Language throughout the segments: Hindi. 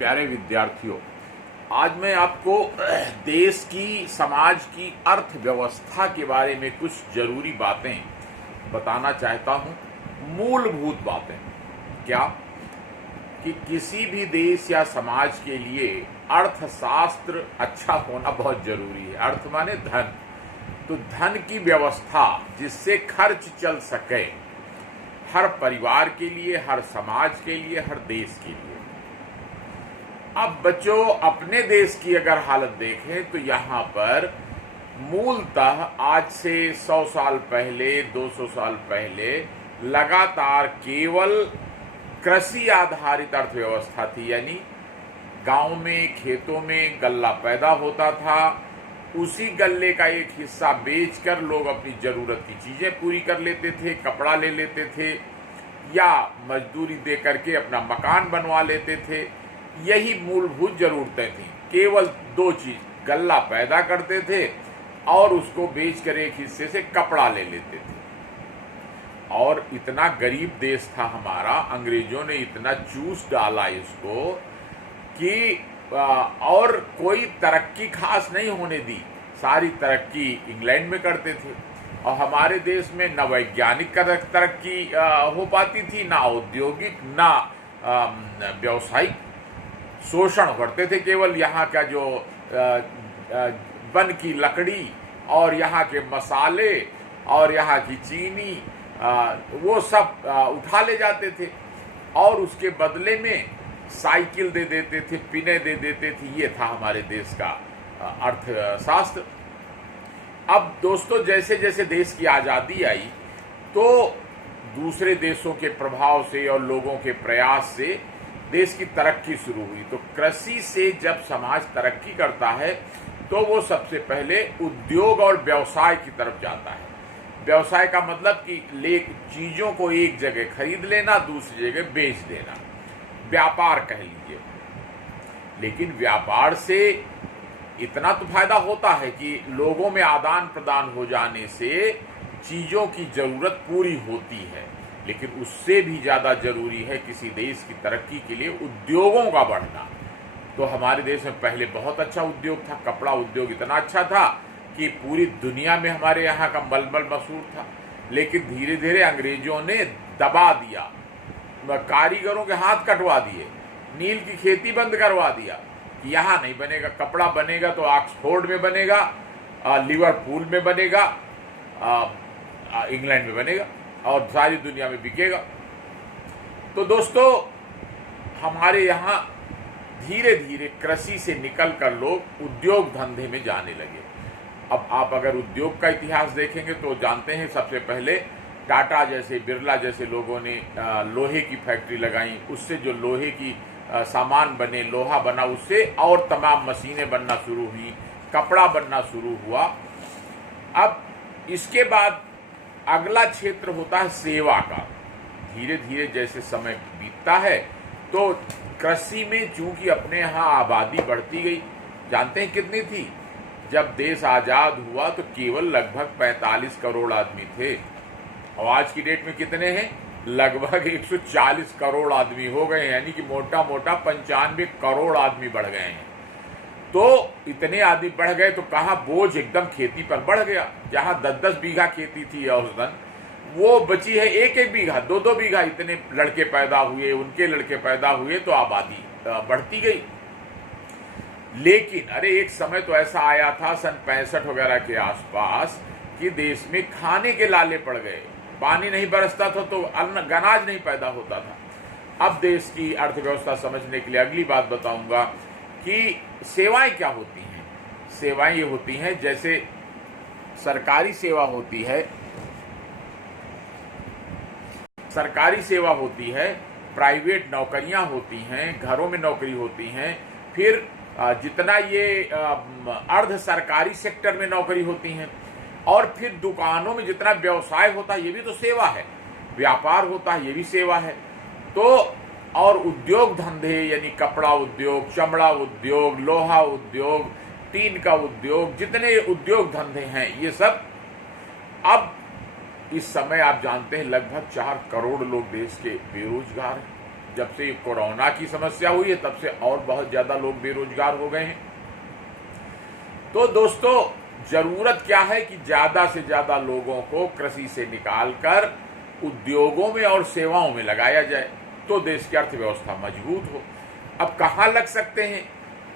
प्यारे विद्यार्थियों, आज मैं आपको देश की, समाज की अर्थव्यवस्था के बारे में कुछ जरूरी बातें बताना चाहता हूं। मूलभूत बातें क्या कि किसी भी देश या समाज के लिए अर्थशास्त्र अच्छा होना बहुत जरूरी है। अर्थ माने धन, तो धन की व्यवस्था जिससे खर्च चल सके हर परिवार के लिए, हर समाज के लिए, हर देश के लिए। अब बच्चों, अपने देश की अगर हालत देखें तो यहाँ पर मूलतः आज से 100 साल पहले, 200 साल पहले लगातार केवल कृषि आधारित अर्थव्यवस्था थी। यानी गांव में, खेतों में गल्ला पैदा होता था, उसी गल्ले का एक हिस्सा बेचकर लोग अपनी जरूरत की चीजें पूरी कर लेते थे, कपड़ा ले लेते थे या मजदूरी दे करके अपना मकान बनवा लेते थे। यही मूलभूत जरूरतें थी। केवल दो चीज, गल्ला पैदा करते थे और उसको बेचकर एक हिस्से से कपड़ा ले लेते थे। और इतना गरीब देश था हमारा, अंग्रेजों ने इतना चूस डाला इसको कि और कोई तरक्की खास नहीं होने दी। सारी तरक्की इंग्लैंड में करते थे और हमारे देश में न वैज्ञानिक तरक्की हो पाती थी, ना औद्योगिक, ना व्यावसायिक। शोषण करते थे केवल। यहाँ का जो वन की लकड़ी और यहाँ के मसाले और यहाँ की चीनी, वो सब उठा ले जाते थे और उसके बदले में साइकिल दे देते थे, पिने दे देते थे। ये था हमारे देश का अर्थशास्त्र। अब दोस्तों, जैसे जैसे देश की आज़ादी आई तो दूसरे देशों के प्रभाव से और लोगों के प्रयास से देश की तरक्की शुरू हुई। तो कृषि से जब समाज तरक्की करता है तो वो सबसे पहले उद्योग और व्यवसाय की तरफ जाता है। व्यवसाय का मतलब कि चीजों को एक जगह खरीद लेना, दूसरी जगह बेच देना, व्यापार कह लीजिए। लेकिन व्यापार से इतना तो फायदा होता है कि लोगों में आदान प्रदान हो जाने से चीजों की जरूरत पूरी होती है, लेकिन उससे भी ज्यादा जरूरी है किसी देश की तरक्की के लिए उद्योगों का बढ़ना। तो हमारे देश में पहले बहुत अच्छा उद्योग था। कपड़ा उद्योग इतना अच्छा था कि पूरी दुनिया में हमारे यहाँ का मलमल मशहूर था। लेकिन धीरे धीरे अंग्रेजों ने दबा दिया, कारीगरों के हाथ कटवा दिए, नील की खेती बंद करवा दिया कि यहाँ नहीं बनेगा। कपड़ा बनेगा तो ऑक्सफोर्ड में बनेगा, लिवरपूल में बनेगा, इंग्लैंड में बनेगा और सारी दुनिया में बिकेगा। तो दोस्तों, हमारे यहाँ धीरे धीरे कृषि से निकलकर लोग उद्योग धंधे में जाने लगे। अब आप अगर उद्योग का इतिहास देखेंगे तो जानते हैं, सबसे पहले टाटा जैसे, बिरला जैसे लोगों ने लोहे की फैक्ट्री लगाई। उससे जो लोहे की सामान बने, लोहा बना, उससे और तमाम मशीनें बनना शुरू हुई, कपड़ा बनना शुरू हुआ। अब इसके बाद अगला क्षेत्र होता है सेवा का। धीरे धीरे जैसे समय बीतता है तो कृषि में चूंकि अपने यहाँ आबादी बढ़ती गई। जानते हैं कितनी थी? जब देश आजाद हुआ तो केवल लगभग 45 करोड़ आदमी थे और आज की डेट में कितने हैं? लगभग 140 करोड़ आदमी हो गए। यानी कि मोटा मोटा 95 करोड़ आदमी बढ़ गए हैं। तो इतने आदमी बढ़ गए तो कहाँ बोझ एकदम खेती पर बढ़ गया। जहाँ 10-10 बीघा खेती थी औसतन, वो बची है 1-1 बीघा, 2-2 बीघा। इतने लड़के पैदा हुए, उनके लड़के पैदा हुए तो आबादी बढ़ती गई। लेकिन अरे एक समय तो ऐसा आया था सन 65 वगैरह के आसपास कि देश में खाने के लाले पड़ गए। पानी नहीं बरसता था तो अन्न, अनाज नहीं पैदा होता था। अब देश की अर्थव्यवस्था समझने के लिए अगली बात बताऊंगा कि सेवाएं क्या होती हैं। सेवाएं ये होती हैं, जैसे सरकारी सेवा होती है, सरकारी सेवा होती है, प्राइवेट नौकरियां होती हैं, घरों में नौकरी होती हैं, फिर जितना ये अर्ध सरकारी सेक्टर में नौकरी होती हैं, और फिर दुकानों में जितना व्यवसाय होता है ये भी तो सेवा है, व्यापार होता है ये भी सेवा है। तो और उद्योग धंधे यानी कपड़ा उद्योग, चमड़ा उद्योग, लोहा उद्योग, टीन का उद्योग, जितने उद्योग धंधे हैं ये सब। अब इस समय आप जानते हैं लगभग 4 करोड़ लोग देश के बेरोजगार हैं। जब से कोरोना की समस्या हुई है तब से और बहुत ज़्यादा लोग बेरोजगार हो गए हैं। तो दोस्तों, जरूरत क्या है कि ज़्यादा से ज़्यादा लोगों को कृषि से निकालकर उद्योगों में और सेवाओं में लगाया जाए तो देश की अर्थव्यवस्था मजबूत हो। अब कहाँ लग सकते हैं?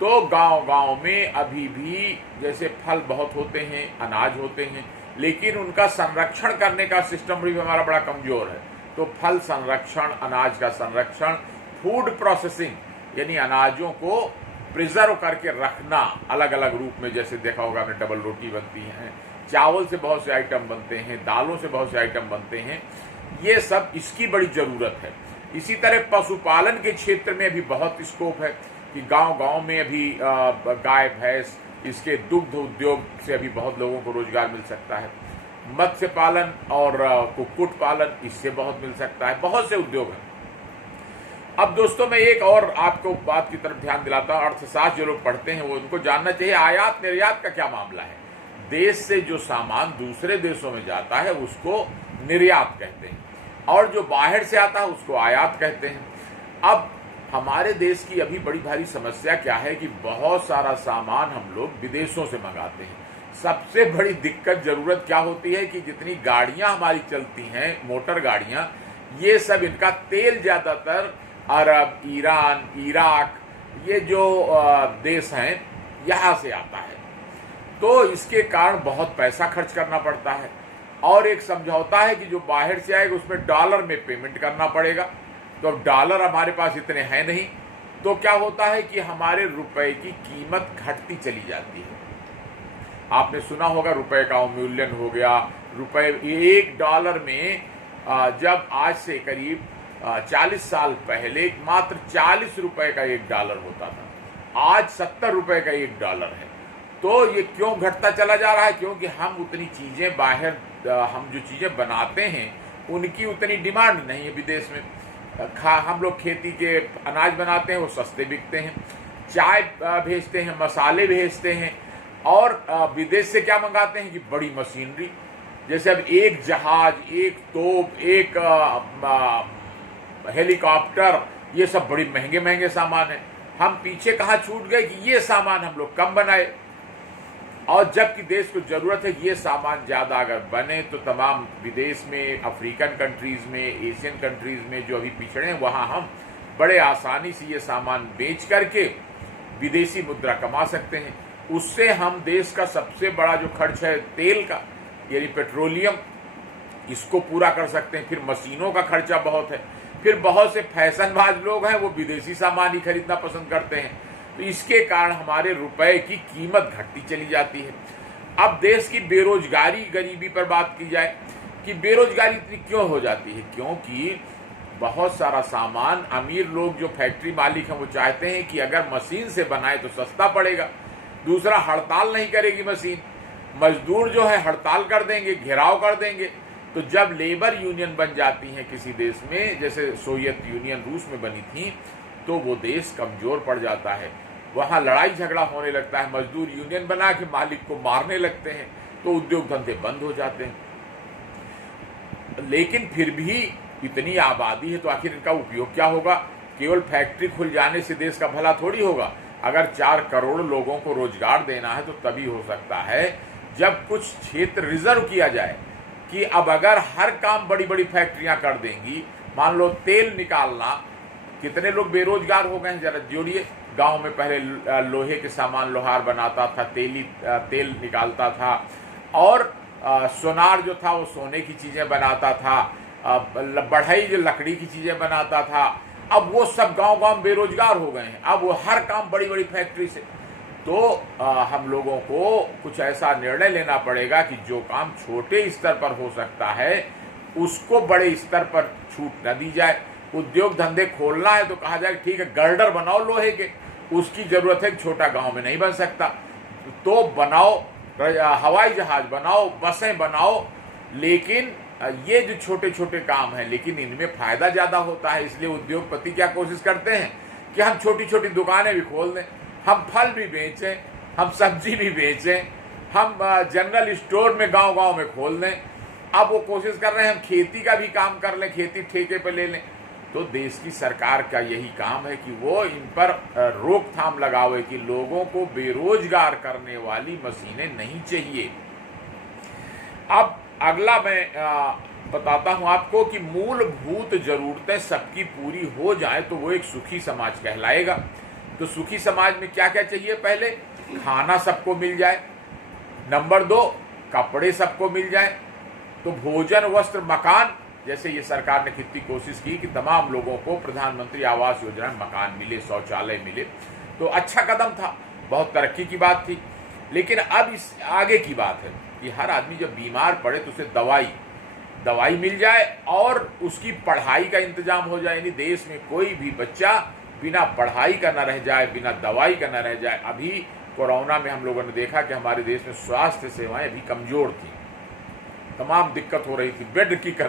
तो गांव-गांव में अभी भी जैसे फल बहुत होते हैं, अनाज होते हैं, लेकिन उनका संरक्षण करने का सिस्टम भी हमारा बड़ा कमजोर है। तो फल संरक्षण, अनाज का संरक्षण, फूड प्रोसेसिंग यानी अनाजों को प्रिजर्व करके रखना अलग अलग रूप में, जैसे देखा होगा आपने डबल रोटी बनती है, चावल से बहुत से आइटम बनते हैं, दालों से बहुत से आइटम बनते हैं, ये सब इसकी बड़ी जरूरत है। इसी तरह पशुपालन के क्षेत्र में भी बहुत स्कोप है कि गांव-गांव में अभी गाय भैंस, इसके दुग्ध उद्योग से अभी बहुत लोगों को रोजगार मिल सकता है। मत्स्य पालन और कुक्कुट पालन, इससे बहुत मिल सकता है। बहुत से उद्योग हैं। अब दोस्तों, मैं एक और आपको बात की तरफ ध्यान दिलाता हूँ। अर्थशास्त्र जो लोग पढ़ते हैं वो उनको जानना चाहिए आयात निर्यात का क्या मामला है। देश से जो सामान दूसरे देशों में जाता है उसको निर्यात कहते हैं, और जो बाहर से आता है उसको आयात कहते हैं। अब हमारे देश की अभी बड़ी भारी समस्या क्या है कि बहुत सारा सामान हम लोग विदेशों से मंगाते हैं। सबसे बड़ी दिक्कत, जरूरत क्या होती है कि जितनी गाड़ियां हमारी चलती हैं, मोटर गाड़ियां, ये सब इनका तेल ज्यादातर अरब, ईरान, इराक, ये जो देश हैं यहाँ से आता है। तो इसके कारण बहुत पैसा खर्च करना पड़ता है, और एक समझौता है कि जो बाहर से आएगा उसमें डॉलर में पेमेंट करना पड़ेगा। तो अब डॉलर हमारे पास इतने हैं नहीं, तो क्या होता है कि हमारे रुपए की कीमत घटती चली जाती है। आपने सुना होगा रुपए का अवमूल्यन हो गया। रुपए, एक डॉलर में जब आज से करीब 40 साल पहले मात्र 40 रुपए का एक डॉलर होता था, आज 70 रुपए का एक डॉलर है। तो ये क्यों घटता चला जा रहा है? क्योंकि हम उतनी चीजें बाहर, हम जो चीजें बनाते हैं उनकी उतनी डिमांड नहीं है विदेश में। हम लोग खेती के अनाज बनाते हैं, वो सस्ते बिकते हैं। चाय भेजते हैं, मसाले भेजते हैं, और विदेश से क्या मंगाते हैं कि बड़ी मशीनरी। जैसे अब एक जहाज, एक तोप, एक हेलीकॉप्टर, ये सब बड़ी महंगे महंगे सामान है। हम पीछे कहाँ छूट गए कि ये सामान हम लोग कम बनाए, और जबकि देश को जरूरत है ये सामान ज्यादा अगर बने तो तमाम विदेश में, अफ्रीकन कंट्रीज में, एशियन कंट्रीज में जो अभी पिछड़े हैं, वहां हम बड़े आसानी से ये सामान बेच करके विदेशी मुद्रा कमा सकते हैं। उससे हम देश का सबसे बड़ा जो खर्च है तेल का, यानी पेट्रोलियम, इसको पूरा कर सकते हैं। फिर मशीनों का खर्चा बहुत है। फिर बहुत से फैशनबाज लोग हैं, वो विदेशी सामान ही खरीदना पसंद करते हैं। तो इसके कारण हमारे रुपए की कीमत घटती चली जाती है। अब देश की बेरोजगारी, गरीबी पर बात की जाए कि बेरोजगारी इतनी क्यों हो जाती है? क्योंकि बहुत सारा सामान अमीर लोग जो फैक्ट्री मालिक हैं वो चाहते हैं कि अगर मशीन से बनाए तो सस्ता पड़ेगा। दूसरा, हड़ताल नहीं करेगी मशीन, मजदूर जो है हड़ताल कर देंगे, घेराव कर देंगे। तो जब लेबर यूनियन बन जाती हैं किसी देश में, जैसे सोवियत यूनियन रूस में बनी थी, तो वो देश कमजोर पड़ जाता है। वहां लड़ाई झगड़ा होने लगता है, मजदूर यूनियन बना के मालिक को मारने लगते हैं, तो उद्योग धंधे बंद हो जाते हैं। लेकिन फिर भी इतनी आबादी है तो आखिर इनका उपयोग क्या होगा? केवल फैक्ट्री खुल जाने से देश का भला थोड़ी होगा। अगर 4 करोड़ लोगों को रोजगार देना है तो तभी हो सकता है जब कुछ क्षेत्र रिजर्व किया जाए कि अब अगर हर काम बड़ी बड़ी फैक्ट्रियां कर देंगी, मान लो तेल निकालना, कितने लोग बेरोजगार हो गए हैं जरा जोड़िए। गांव में पहले लोहे के सामान लोहार बनाता था, तेल निकालता था, और सोनार जो था वो सोने की चीजें बनाता था, बढ़ई जो लकड़ी की चीजें बनाता था। अब वो सब गांव-गांव बेरोजगार हो गए हैं। अब वो हर काम बड़ी बड़ी फैक्ट्री से। तो हम लोगों को कुछ ऐसा निर्णय लेना पड़ेगा कि जो काम छोटे स्तर पर हो सकता है उसको बड़े स्तर पर छूट न दी जाए। उद्योग धंधे खोलना है तो कहा जाए ठीक है, गर्डर बनाओ लोहे के, उसकी जरूरत है, छोटा गांव में नहीं बन सकता, तो बनाओ, हवाई जहाज बनाओ, बसें बनाओ। लेकिन ये जो छोटे छोटे काम हैं, लेकिन इनमें फायदा ज्यादा होता है। इसलिए उद्योगपति क्या कोशिश करते हैं कि हम छोटी छोटी दुकानें भी खोल दें, हम फल भी बेचें, हम सब्जी भी बेचें, हम जनरल स्टोर में गांव गांव में खोल दें। अब वो कोशिश कर रहे हैं हम खेती का भी काम कर लें, खेती ठेके पे ले लें। तो देश की सरकार का यही काम है कि वो इन पर रोकथाम लगावे कि लोगों को बेरोजगार करने वाली मशीनें नहीं चाहिए। अब अगला मैं बताता हूं आपको कि मूलभूत जरूरतें सबकी पूरी हो जाए तो वो एक सुखी समाज कहलाएगा। तो सुखी समाज में क्या क्या चाहिए? पहले खाना सबको मिल जाए, नंबर 2 कपड़े सबको मिल जाए, तो भोजन वस्त्र मकान, जैसे ये सरकार ने कितनी कोशिश की कि तमाम लोगों को प्रधानमंत्री आवास योजना में मकान मिले, शौचालय मिले, तो अच्छा कदम था, बहुत तरक्की की बात थी। लेकिन अब इस आगे की बात है कि हर आदमी जब बीमार पड़े तो उसे दवाई मिल जाए और उसकी पढ़ाई का इंतजाम हो जाए, यानी देश में कोई भी बच्चा बिना पढ़ाई का न रह जाए, बिना दवाई का न रह जाए। अभी कोरोना में हम लोगों ने देखा कि हमारे देश में स्वास्थ्य सेवाएं भी कमजोर थी, तमाम दिक्कत हो रही थी, बेड की कमी